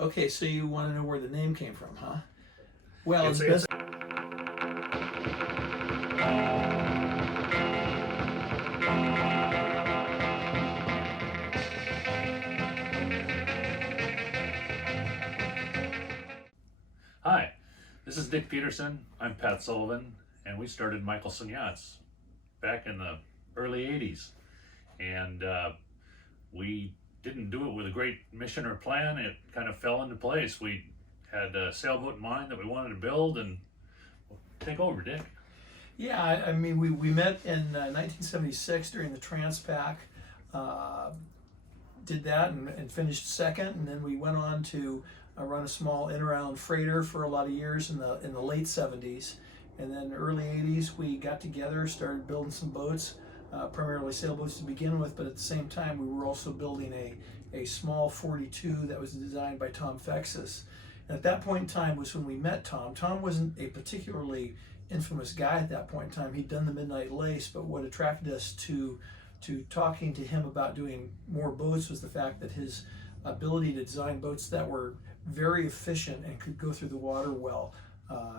Okay, so you want to know where the name came from, huh? Well, It's, it's it's best. Hi, this is Dick Peterson. I'm Pat Sullivan, and we started Mikelson Yachts back in the early 80s. And we didn't do it with a great mission or plan. It kind of fell into place. We had a sailboat in mind that we wanted to build, and take over, Dick. Yeah, I mean, we met in 1976 during the Transpac, did that and finished second, and then we went on to run a small in-around freighter for a lot of years in the late 70s. And then early 80s, we got together, started building some boats, primarily sailboats to begin with, but at the same time, we were also building a small 42 that was designed by Tom Fexus. And at that point in time was when we met Tom. Tom wasn't a particularly infamous guy at that point in time. He'd done the Midnight Lace, but what attracted us to talking to him about doing more boats was the fact that his ability to design boats that were very efficient and could go through the water well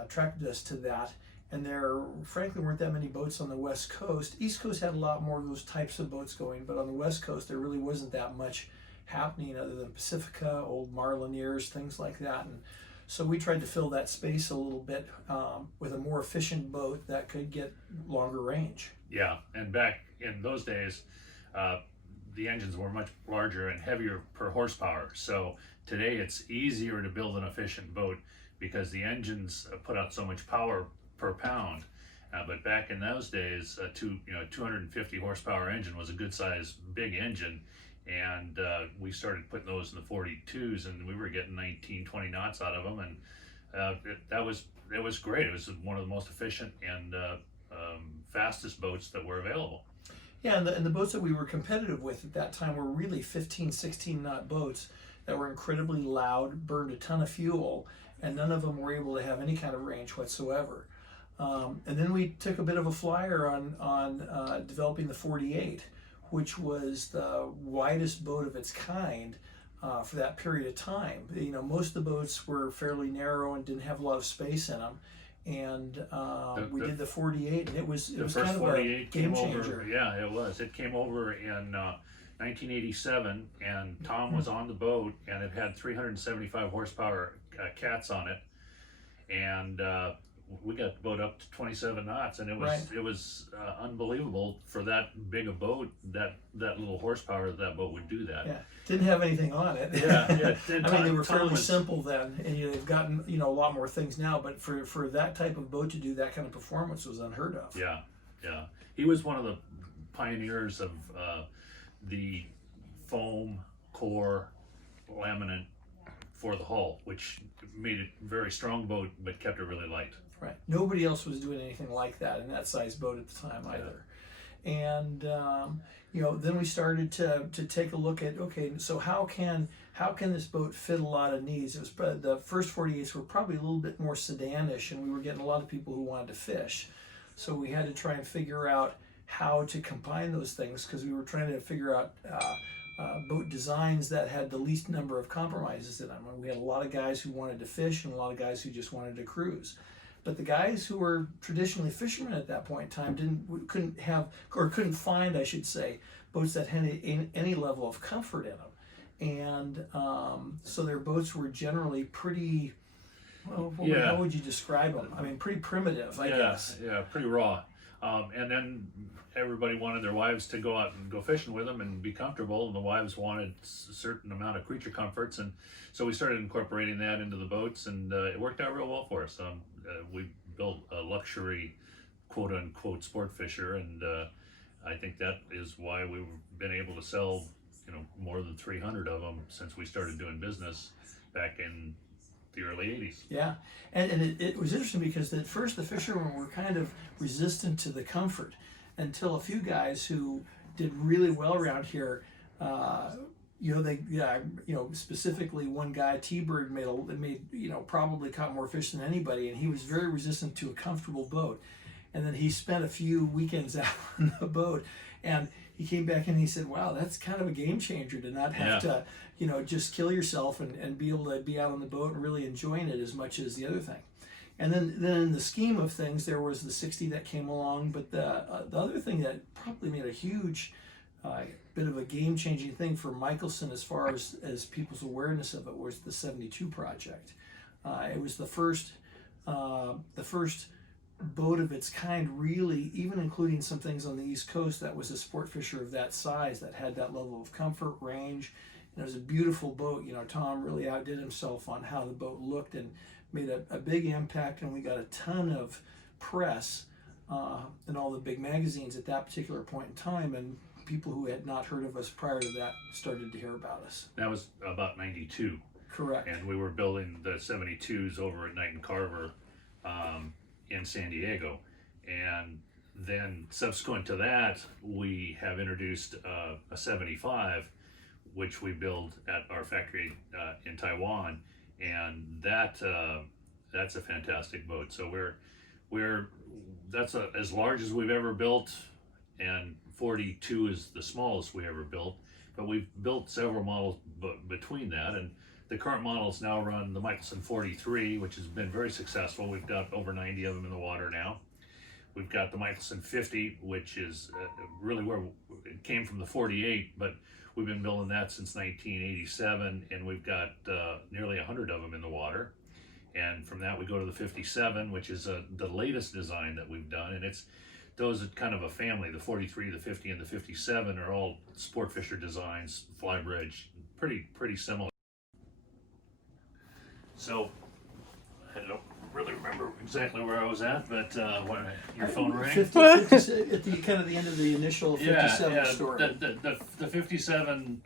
attracted us to that. And there frankly weren't that many boats on the West Coast. East Coast had a lot more of those types of boats going, but on the West Coast there really wasn't that much happening other than Pacifica, old Marliniers, things like that. And so we tried to fill that space a little bit with a more efficient boat that could get longer range. Yeah, and back in those days, the engines were much larger and heavier per horsepower. So today it's easier to build an efficient boat because the engines put out so much power per pound. But back in those days, a 250 horsepower engine was a good size big engine, and we started putting those in the 42s, and we were getting 19, 20 knots out of them, and it was great. It was one of the most efficient and fastest boats that were available. Yeah, and the boats that we were competitive with at that time were really 15, 16 knot boats that were incredibly loud, burned a ton of fuel, and none of them were able to have any kind of range whatsoever. And then we took a bit of a flyer on developing the 48, which was the widest boat of its kind for that period of time. You know, most of the boats were fairly narrow and didn't have a lot of space in them. And we did the 48, and it was kind of a game changer. Yeah, it was. It came over in 1987, and Tom was on the boat, and it had 375 horsepower cats on it, and we got the boat up to 27 knots, and it was unbelievable for that big a boat, that little horsepower that boat would do that. Yeah, didn't have anything on it. Yeah. I mean, they were fairly simple then, and they've gotten a lot more things now. But for that type of boat to do that kind of performance was unheard of. Yeah. He was one of the pioneers of the foam core laminate for the hull, which made it a very strong boat, but kept it really light. Right. Nobody else was doing anything like that in that size boat at the time either. And then we started to take a look at, okay, so how can this boat fit a lot of needs? It was the first 48s were probably a little bit more sedanish, and we were getting a lot of people who wanted to fish. So we had to try and figure out how to combine those things, because we were trying to figure out boat designs that had the least number of compromises in them. And we had a lot of guys who wanted to fish and a lot of guys who just wanted to cruise. But the guys who were traditionally fishermen at that point in time couldn't find, I should say, boats that had any level of comfort in them. And so their boats were generally pretty, how would you describe them? I mean, pretty primitive, I guess. Yeah, pretty raw. And then everybody wanted their wives to go out and go fishing with them and be comfortable, and the wives wanted a certain amount of creature comforts, and so we started incorporating that into the boats, and it worked out real well for us. We built a luxury, quote-unquote, sport fisher, and I think that is why we've been able to sell, more than 300 of them since we started doing business back in the early 80s. Yeah, and it was interesting because at first the fishermen were kind of resistant to the comfort until a few guys who did really well around here, specifically one guy, T-Bird, probably caught more fish than anybody, and he was very resistant to a comfortable boat. And then he spent a few weekends out on the boat, and he came back and he said, wow, that's kind of a game changer to not have to, just kill yourself and be able to be out on the boat and really enjoying it as much as the other thing. And then in the scheme of things, there was the 60 that came along, but the other thing that probably made a huge bit of a game-changing thing for Mikelson as far as people's awareness of it was the 72 project. It was the first boat of its kind, really, even including some things on the East Coast, that was a sport fisher of that size that had that level of comfort, range, and it was a beautiful boat. Tom really outdid himself on how the boat looked and made a big impact, and we got a ton of press in all the big magazines at that particular point in time, and people who had not heard of us prior to that started to hear about us. That was about 92. Correct. And we were building the 72s over at Knight and Carver in San Diego. And then subsequent to that, we have introduced a 75, which we build at our factory in Taiwan. And that's a fantastic boat. So that's as large as we've ever built, and 42 is the smallest we ever built. But we've built several models between that, and the current models now run the Mikelson 43, which has been very successful. We've got over 90 of them in the water now. We've got the Mikelson 50, which is really where it came from, the 48, but we've been building that since 1987, and we've got nearly 100 of them in the water. And from that we go to the 57, which is the latest design that we've done, and those are kind of a family. The 43, the 50, and the 57 are all sport fisher designs, flybridge, pretty similar. So I don't really remember exactly where I was at, but when your phone rang. 50 at the kind of the end of the initial 57 story. The 57,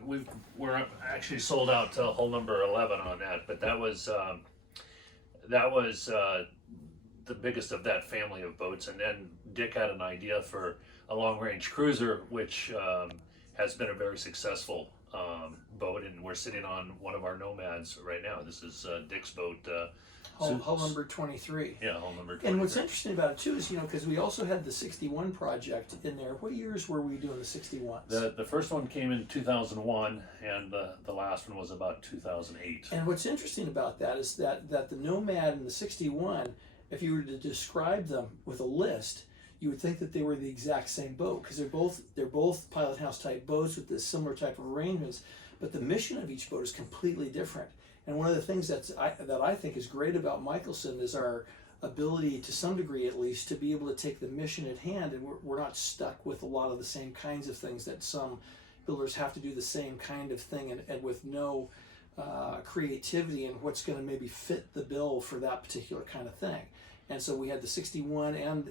we're actually sold out to hole number 11 on that, but that was the biggest of that family of boats. And then Dick had an idea for a long-range cruiser, which has been a very successful boat, and we're sitting on one of our Nomads right now. This is Dick's boat. Hull number 23. Yeah, hull number 23. And what's interesting about it too is, because we also had the 61 project in there. What years were we doing the 61s? The first one came in 2001, and the last one was about 2008. And what's interesting about that is that the Nomad and the 61, if you were to describe them with a list, you would think that they were the exact same boat, because they're both pilot house type boats with this similar type of arrangements, but the mission of each boat is completely different. And one of the things that I think is great about Mikelson is our ability, to some degree at least, to be able to take the mission at hand, and we're not stuck with a lot of the same kinds of things that some builders have to do the same kind of thing and with no creativity in what's going to maybe fit the bill for that particular kind of thing. And so we had the 61 and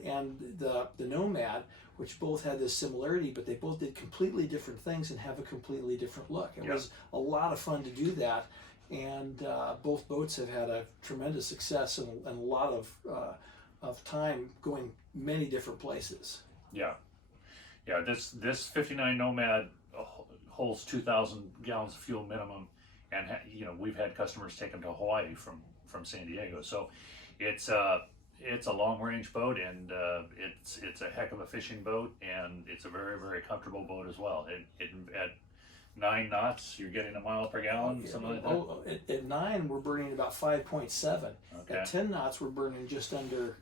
the Nomad, which both had this similarity, but they both did completely different things and have a completely different look. It was a lot of fun to do that, and both boats have had a tremendous success and a lot of time going many different places. Yeah. This 59 Nomad holds 2,000 gallons of fuel minimum, and we've had customers take them to Hawaii from San Diego. So it's a long range boat, and it's a heck of a fishing boat, and it's a very, very comfortable boat as well. At 9 knots, you're getting a mile per gallon, something like that. At 9, we're burning about 5.7. Okay. At 10 knots, we're burning just under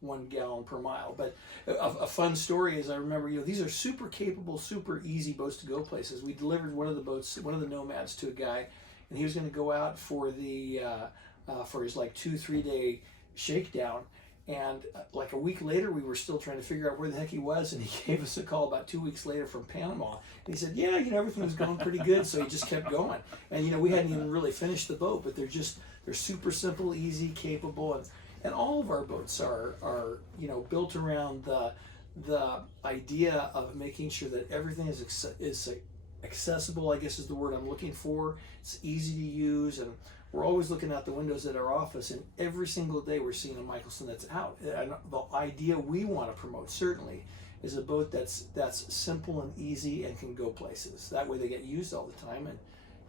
1 gallon per mile. But a fun story is, I remember, these are super capable, super easy boats to go places. We delivered one of the Nomads to a guy, and he was going to go out for his like 2-3 day shakedown, and like a week later we were still trying to figure out where the heck he was, and he gave us a call about 2 weeks later from Panama, and he said, everything was going pretty good, so he just kept going. And we hadn't even really finished the boat, but they're super simple, easy, capable, and all of our boats are built around the idea of making sure that everything is accessible, I guess is the word I'm looking for. It's easy to use, and we're always looking out the windows at our office, and every single day we're seeing a Mikelson that's out. And the idea we want to promote, certainly, is a boat that's simple and easy and can go places. That way they get used all the time, and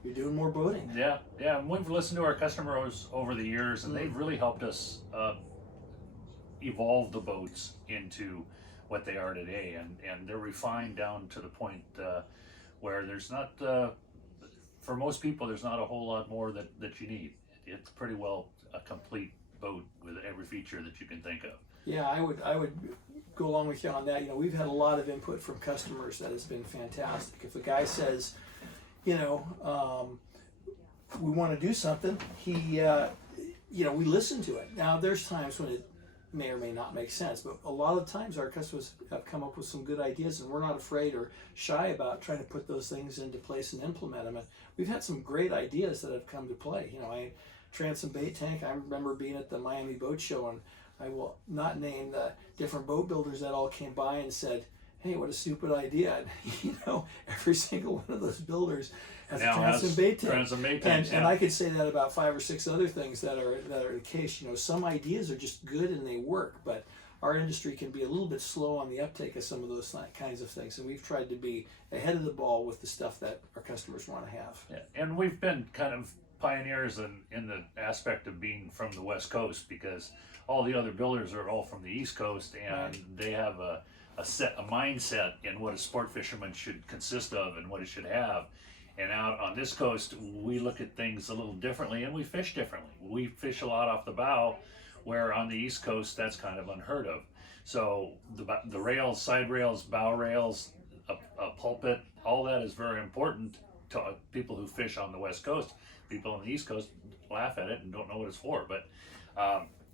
you're doing more boating. Yeah. And we've listened to our customers over the years, and they've really helped us evolve the boats into what they are today, and they're refined down to the point where there's not, for most people, there's not a whole lot more that you need. It's pretty well a complete boat with every feature that you can think of. Yeah, I would go along with you on that. You know, we've had a lot of input from customers that has been fantastic. If a guy says, you know, we want to do something, he, you know, we listen to it. Now, there's times when it may or may not make sense, but a lot of times our customers have come up with some good ideas, and we're not afraid or shy about trying to put those things into place and implement them. And we've had some great ideas that have come to play. You know, transom bait tank. I remember being at the Miami Boat Show, and I will not name the different boat builders that all came by and said, "Hey, what a stupid idea!" And, you know, every single one of those builders has a transom bait tank. And I could say that about 5 or 6 other things that are the case. You know, some ideas are just good and they work, but our industry can be a little bit slow on the uptake of some of those kinds of things. And we've tried to be ahead of the ball with the stuff that our customers want to have. Yeah. And we've been kind of pioneers in the aspect of being from the West Coast, because all the other builders are all from the East Coast, and they have a mindset in what a sport fisherman should consist of and what it should have. And out on this coast, we look at things a little differently, and we fish differently. We fish a lot off the bow, where on the East Coast, that's kind of unheard of. So the rails, side rails, bow rails, a pulpit, all that is very important to people who fish on the West Coast. People on the East Coast laugh at it and don't know what it's for, but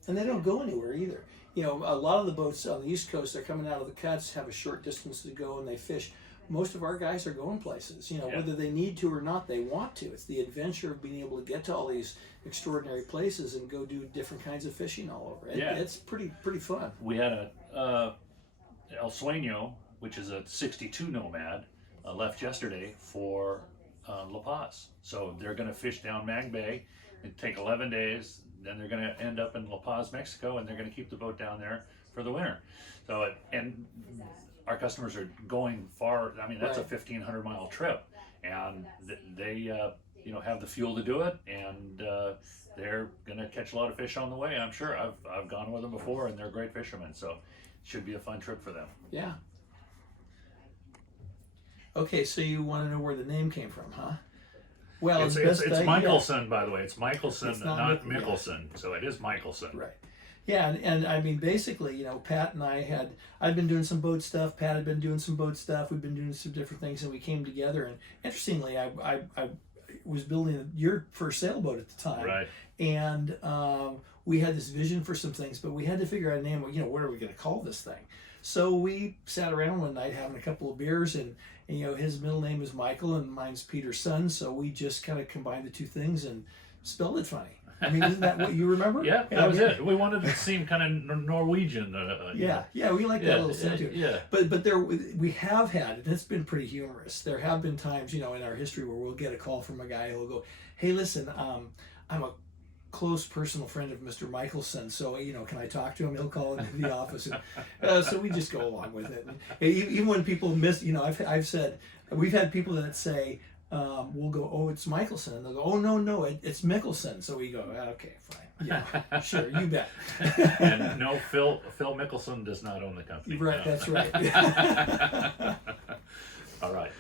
and they don't go anywhere either. You know, a lot of the boats on the East Coast are coming out of the cuts, have a short distance to go, and they fish. Most of our guys are going places. You know, whether they need to or not, they want to. It's the adventure of being able to get to all these extraordinary places and go do different kinds of fishing all over. It's pretty fun. We had a El Sueño, which is a 62 Nomad, left yesterday for La Paz. So they're going to fish down Mag Bay. It take 11 days. Then they're going to end up in La Paz, Mexico, and they're going to keep the boat down there for the winter. So and our customers are going far. I mean, that's a 1,500 mile trip, and they you know, have the fuel to do it, and they're going to catch a lot of fish on the way. I'm sure. I've gone with them before, and they're great fishermen. So it should be a fun trip for them. Yeah. Okay, so you want to know where the name came from, huh? Well, it's Mikelson, by the way. It's Mikelson, not Mikelson. So it is Mikelson. Right. Yeah, and I mean, basically, you know, Pat and I'd been doing some boat stuff. Pat had been doing some boat stuff. We've been doing some different things, and we came together. And interestingly, I was building your first sailboat at the time. Right. And we had this vision for some things, but we had to figure out a name. You know, what are we going to call this thing? So we sat around one night having a couple of beers, and you know, his middle name is Michael and mine's Peterson, so we just kind of combined the two things and spelled it funny. I mean, isn't that what you remember? Yeah, that was it. We wanted to seem kind of Norwegian. Yeah, we like that little thing too. Yeah. But there, we have had, and it's been pretty humorous. There have been times, you know, in our history where we'll get a call from a guy who'll go, "Hey, listen, I'm a close personal friend of Mr. Mikelson, so, you know, can I talk to him?" He'll call into the office, and so we just go along with it. And even when people miss, you know, I've said, we've had people that say, we'll go, "Oh, it's Mikelson," and they'll go, "Oh, no, it's Mikelson." So we go, "Okay, fine, yeah, sure, you bet." And no, Phil Mikelson does not own the company. Right, no. That's right. All right.